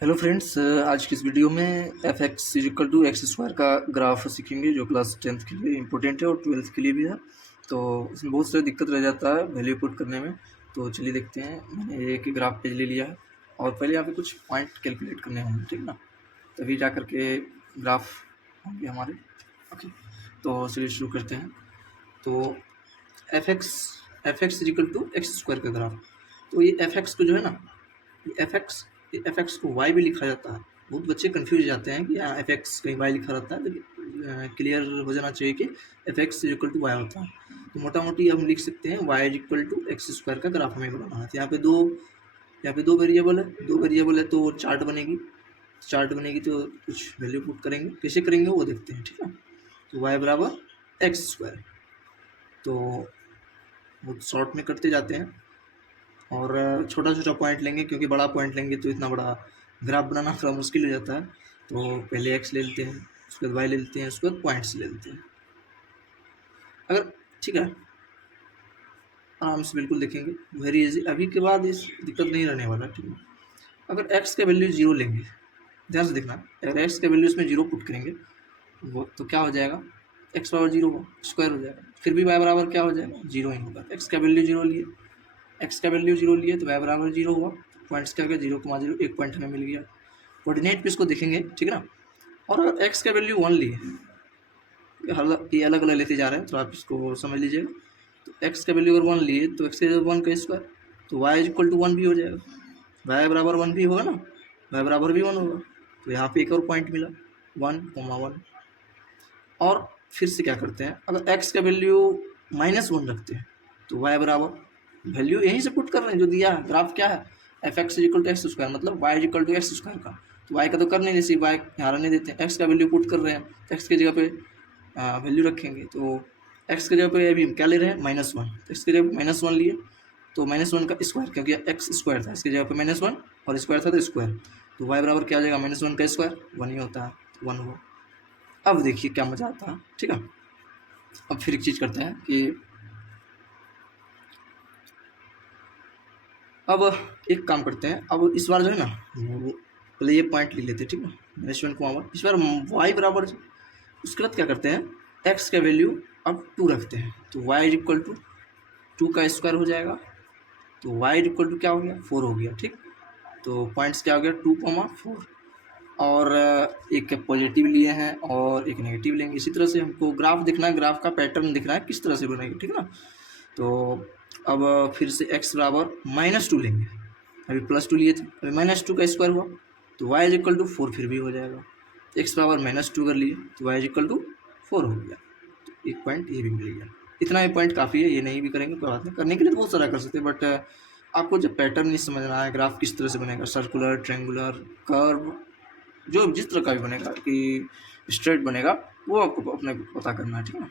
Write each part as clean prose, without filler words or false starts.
Hello friends, आज की इस वीडियो में f x is equal to x square का ग्राफ सीखेंगे जो क्लास 10th के लिए इम्पोर्टेंट है और 12th के लिए भी है। तो इसमें बहुत सारी दिक्कत रह जाता है वैल्यू पुट करने में। तो चलिए देखते हैं। मैंने एक ग्राफ पेज ले लिया है और पहले यहाँ पे कुछ पॉइंट कैलकुलेट करने होंगे, ठीक ना, तभी जा करके ग्राफ होंगे हमारे। ओके, तो चलिए शुरू करते हैं। तो f x is equal to x square का ग्राफ। तो ये एफ एक्स को जो है ना, एफ एक्स को वाई भी लिखा जाता है। बहुत बच्चे कंफ्यूज हो जाते हैं कि एफ एक्स कहीं वाई लिखा रहता है, लेकिन क्लियर हो जाना चाहिए कि f x equal to y होता है। तो मोटा मोटी हम लिख सकते हैं y equal to x square का ग्राफ हमें बनाना है। तो यहाँ पे दो वेरिएबल है तो चार्ट बनेगी तो कुछ वैल्यू पुट करेंगे, कैसे करेंगे वो देखते हैं, ठीक है। तो वाई बराबर एक्स स्क्वायर, तो बहुत शॉर्ट में करते जाते हैं और छोटा छोटा पॉइंट लेंगे, क्योंकि बड़ा पॉइंट लेंगे तो इतना बड़ा ग्राफ बनाना थोड़ा मुश्किल हो जाता है। तो पहले एक्स ले लेते हैं, उसके बाद वाई ले लेते हैं, उसके बाद पॉइंट्स ले लेते हैं। अगर ठीक है, आराम से बिल्कुल देखेंगे, वेरी इजी। अभी के बाद इस दिक्कत नहीं रहने वाला, ठीक है। अगर एक्स का वैल्यू 0 लेंगे, ध्यान से देखना, अगर एक्स का वैल्यू इसमें 0 पुट करेंगे वो तो क्या हो जाएगा, एक्स बराबर 0 स्क्वायर हो जाएगा। फिर भी वाई बराबर क्या हो जाएगा, 0 ही होगा। एक्स का वैल्यू 0 लिए तो वाई बराबर 0 हुआ। पॉइंट्स क्या हो गया, 0,0, एक पॉइंट हमें मिल गया। कोऑर्डिनेट पे इसको देखेंगे, ठीक है ना। और अगर एक्स का वैल्यू 1 लिए, ये अलग अलग लेते जा रहे हैं तो आप इसको समझ लीजिएगा। तो एक्स का वैल्यू अगर 1 लिए तो एक्स का 1 का स्क्वायर, तो वाई इक्वल टू 1 भी हो जाएगा। वाई बराबर 1 भी होगा ना, वाई बराबर भी 1 होगा। तो यहाँ पे एक और पॉइंट मिला 1,1। और फिर से क्या करते हैं, अगर एक्स का वैल्यू -1 रखते हैं तो वाई बराबर वैल्यू यहीं से पुट कर रहे हैं जो दिया है। ग्राफ क्या है, f x equal to x square, मतलब y equal to x square का। तो वाई का तो कर नहीं देते, वाई यहाँ रहने देते हैं। एक्स का वैल्यू पुट कर रहे हैं तो एक्स की जगह पे वैल्यू रखेंगे। तो एक्स की जगह पे अभी हम क्या ले रहे हैं, -1। तो एक्स की जगह -1 लिए तो -1 का स्क्वायर, क्योंकि एक्स स्क्वायर था, इसकी जगह पे -1 और स्क्वायर था तो स्क्वायर। तो वाई बराबर क्या हो जाएगा, -1 का स्क्वायर 1 ही होता है, 1 हुआ। अब देखिए क्या मजा आता है, ठीक है। अब फिर एक चीज़ करते हैं कि अब एक काम करते हैं। अब इस बार जो है ना, पहले ये पॉइंट लिख लेते हैं, ठीक है, -1 को आवर। इस बार वाई बराबर, उसके बाद क्या करते हैं, एक्स का वैल्यू अब 2 रखते हैं तो वाई इक्वल टू 2 का स्क्वायर हो जाएगा। तो वाई इक्वल टू क्या हो गया, 4 हो गया, ठीक। तो पॉइंट्स क्या हो गया, 2,4। और एक पॉजिटिव लिए हैं और एक नेगेटिव लेंगे। इसी तरह से हमको ग्राफ दिखना है, ग्राफ का पैटर्न दिखना है किस तरह से बनेगी, ठीक है ना। तो अब फिर से x बराबर -2 लेंगे। अभी +2 लिए थे, अभी -2 का स्क्वायर हुआ तो y इक्वल टू 4 फिर भी हो जाएगा। x बराबर -2 कर लिए तो y इक्वल टू 4 हो गया। तो एक पॉइंट ये भी मिल गया। इतना ही पॉइंट काफ़ी है, ये नहीं भी करेंगे कोई बात नहीं, करने के लिए तो बहुत सारा कर सकते हैं, बट आपको जब पैटर्न नहीं समझना है, ग्राफ किस तरह से बनेगा, सर्कुलर, ट्रेंगुलर, कर्व, जो जिस तरह का भी बनेगा कि स्ट्रेट बनेगा, वो आपको अपने पता करना है, ठीक है ना।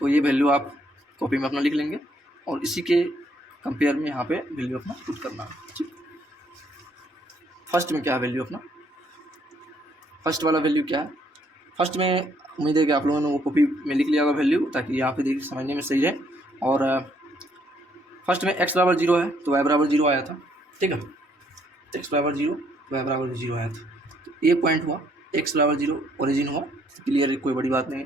तो ये वैल्यू आप कॉपी में अपना लिख लेंगे और इसी के कंपेयर में यहाँ पे वैल्यू अपना पुट करना है, ठीक। फर्स्ट में क्या है वैल्यू अपना, फर्स्ट वाला वैल्यू क्या है, फर्स्ट में उम्मीद है कि आप लोगों ने वो कॉपी में लिख लिया होगा वैल्यू, ताकि यहाँ पे देखिए समझने में सही रहे। और फर्स्ट में x बराबर 0 है तो y बराबर 0 आया था, ठीक है। तो x बराबर 0 y बराबर 0 आया था, तो ये पॉइंट हुआ, x बराबर 0 ओरिजिन हुआ, क्लियर, कोई बड़ी बात नहीं।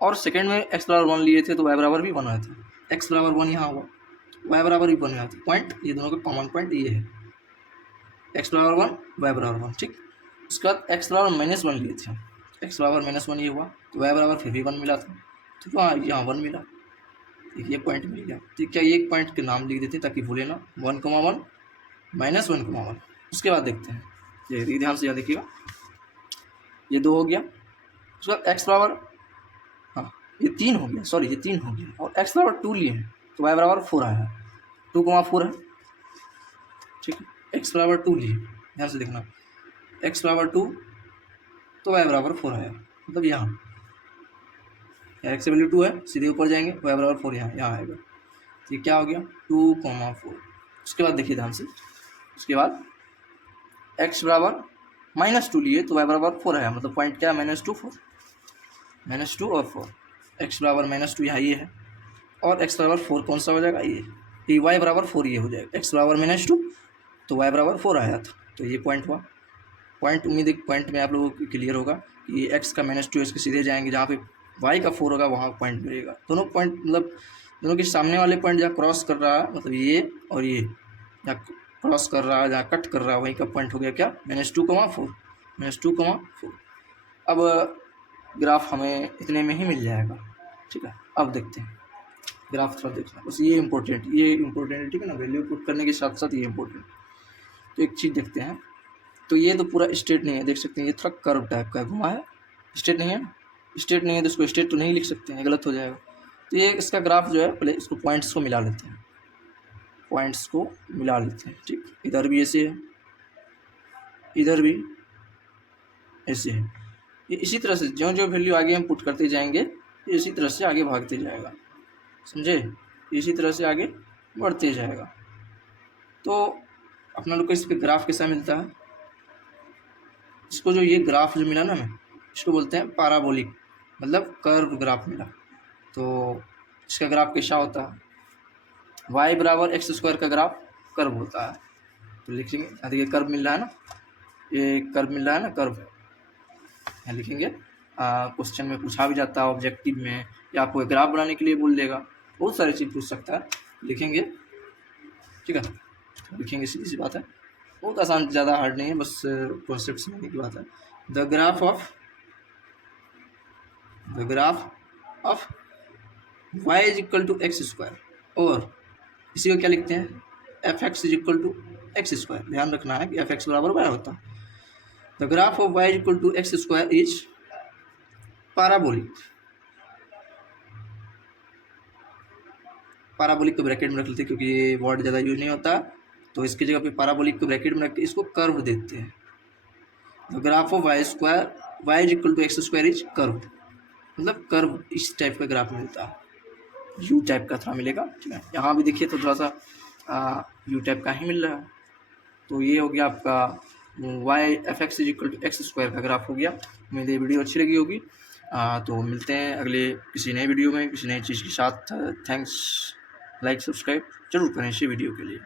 और सेकेंड में x बराबर 1 लिए थे तो y बराबर भी 1 आया था, x बराबर 1 यहाँ हुआ, y बराबर भी 1 आया था। पॉइंट ये दोनों का कॉमन पॉइंट ये है, x बराबर 1 y बराबर 1, ठीक। उसके बाद x बराबर -1 लिए थे, x बराबर -1 ये हुआ तो y बराबर फिर भी 1 मिला था, तो वहाँ यहाँ 1 मिला, ये पॉइंट मिल गया। तो क्या एक पॉइंट के नाम लिख देते हैं ताकि भूले ना, 1,1 -1,1। उसके बाद देखते हैं, ये ध्यान से यहाँ देखिएगा, ये 2 हो गया। उसके बाद x बराबर, हाँ ये 3 हो गया, सॉरी ये 3 हो गया, और x बराबर 2 लिए हैं तो y बराबर 4 आया है, 2,4 है, ठीक है। x बराबर 2 लिए, ध्यान से देखना, x बराबर 2 तो y बराबर 4 आया, मतलब यहाँ x की वैल्यू 2 है, सीधे ऊपर जाएंगे, y बराबर 4 यहाँ आएगा। तो ये क्या हो गया, 2,4। उसके बाद देखिए ध्यान से, उसके बाद x बराबर -2 लिए तो y बराबर 4 आया, मतलब पॉइंट क्या है, -2 4, -2 और 4। x बराबर -2 यहाँ ये है, और x बराबर 4 कौन सा हो जाएगा, ये y बराबर 4 ये हो जाएगा। x बराबर -2 तो y बराबर 4 आया था, तो ये पॉइंट हुआ। पॉइंट, उम्मीद है पॉइंट में आप लोगों को क्लियर होगा कि एक्स का -2 इसके सीधे जाएंगे, जहाँ पे वाई का 4 होगा वहाँ पॉइंट मिलेगा। दोनों पॉइंट मतलब दोनों के सामने वाले पॉइंट जहाँ क्रॉस कर रहा है, मतलब ये और ये जहाँ क्रॉस कर रहा है, जहाँ कट कर रहा है, वहीं का पॉइंट हो गया क्या, -2,4 -2,4। अब ग्राफ हमें इतने में ही मिल जाएगा, ठीक है। अब देखते हैं ग्राफ, थोड़ा देखना बस, ये इंपॉर्टेंट है, ठीक है ना, वैल्यू पुट करने के साथ साथ ये इंपॉर्टेंट। तो एक चीज़ देखते हैं, तो ये तो पूरा स्ट्रेट नहीं है, देख सकते हैं ये थोड़ा कर्व टाइप का घुमा है, स्ट्रेट नहीं है ना, स्ट्रेट नहीं है तो इसको स्ट्रेट तो नहीं लिख सकते हैं, गलत हो जाएगा। तो ये इसका ग्राफ जो है, पहले इसको पॉइंट्स को मिला लेते हैं, पॉइंट्स को मिला लेते हैं, ठीक। इधर भी ऐसे है, इधर भी ऐसे है, ये इसी तरह से जो जो वैल्यू आगे हम पुट करते जाएंगे ये इसी तरह से आगे भागते जाएगा, समझे, इसी तरह से आगे बढ़ते जाएगा। तो अपना लोग को इस पे ग्राफ कैसा मिलता है, इसको जो ये ग्राफ जो मिला ना हमें, इसको बोलते हैं पैराबोलिक, मतलब कर्व ग्राफ मिला। तो इसका ग्राफ कैसा होता है, y बराबर x² का ग्राफ कर्व होता है। तो लिखेंगे, देखिए कर्व मिल रहा है ना, ये कर्व मिल रहा है ना, कर्व यहाँ लिखेंगे। क्वेश्चन में पूछा भी जाता है ऑब्जेक्टिव में, या आपको ग्राफ बनाने के लिए बोल देगा, बहुत सारी चीज़ पूछ सकता है, लिखेंगे, ठीक है, लिखेंगे, सीधी सी बात है, बहुत आसान, ज़्यादा हार्ड नहीं है, बस कॉन्सेप्ट समझने की बात है। The graph of y is equal to x², और इसी को क्या लिखते हैं, fx is equal to x²। ध्यान रखना है कि fx बराबर y होता है। The graph of y is equal to x² is parabolic. Parabolic को ब्रैकेट में रख लेते हैं क्योंकि ये वर्ड ज़्यादा यूज नहीं होता, तो इसकी जगह पे पैराबोलिक को ब्रैकेट में रख के इसको कर्व देते हैं। The graph of y is equal to x² is curve, मतलब कर्व इस टाइप का ग्राफ मिलता है, यू टाइप का थोड़ा मिलेगा, ठीक है। यहाँ भी देखिए तो थोड़ा सा यू टाइप का ही मिल रहा है। तो ये हो गया आपका fx is equal to x² का ग्राफ हो गया। उम्मीद है वीडियो अच्छी लगी होगी। तो मिलते हैं अगले किसी नए वीडियो में किसी नई चीज़ के साथ। थैंक्स, लाइक सब्सक्राइब जरूर करें इसी वीडियो के लिए।